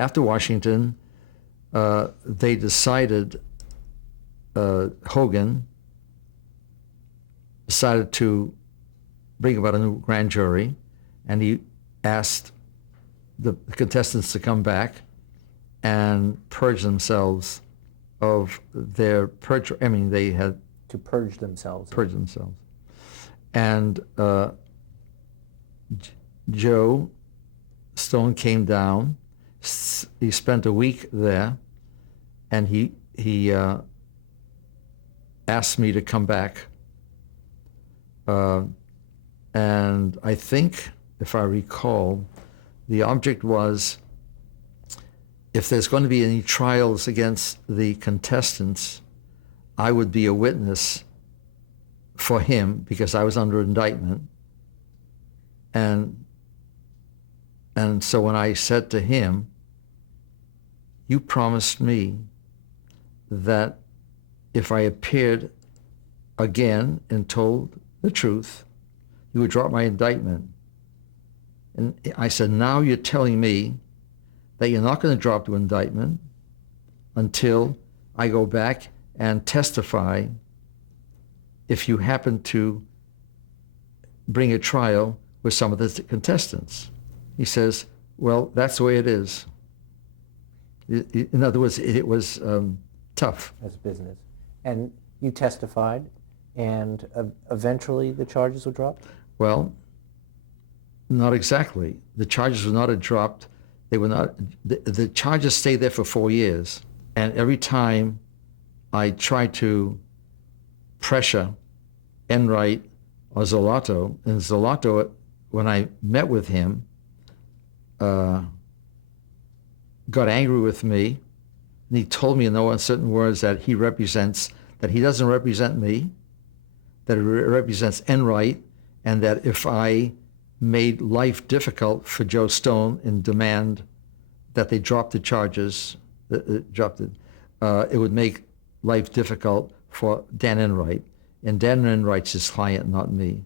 after Washington, they decided, Hogan decided to bring about a new grand jury, and he asked the contestants to come back and purge themselves of their perjury. I mean, they had to purge themselves. Purge themselves. And Joe Stone came down. He spent a week there, and he asked me to come back. And I think, if I recall, the object was, if there's going to be any trials against the contestants, I would be a witness for him because I was under indictment. And so when I said to him, you promised me that if I appeared again and told the truth, you would drop my indictment. And I said, now you're telling me that you're not going to drop the indictment until I go back and testify if you happen to bring a trial with some of the contestants. He says, well, that's the way it is. In other words, it was tough. As business. And you testified, and eventually the charges were dropped? Well, not exactly. The charges were not dropped. They were not. The charges stayed there for 4 years. And every time I tried to pressure Enright or Zoloto, and Zoloto, when I met with him, got angry with me, and he told me in no uncertain words that he doesn't represent me, that it represents Enright, and that if I made life difficult for Joe Stone and demand that they drop the charges, it would make life difficult for Dan Enright. And Dan Enright's his client, not me.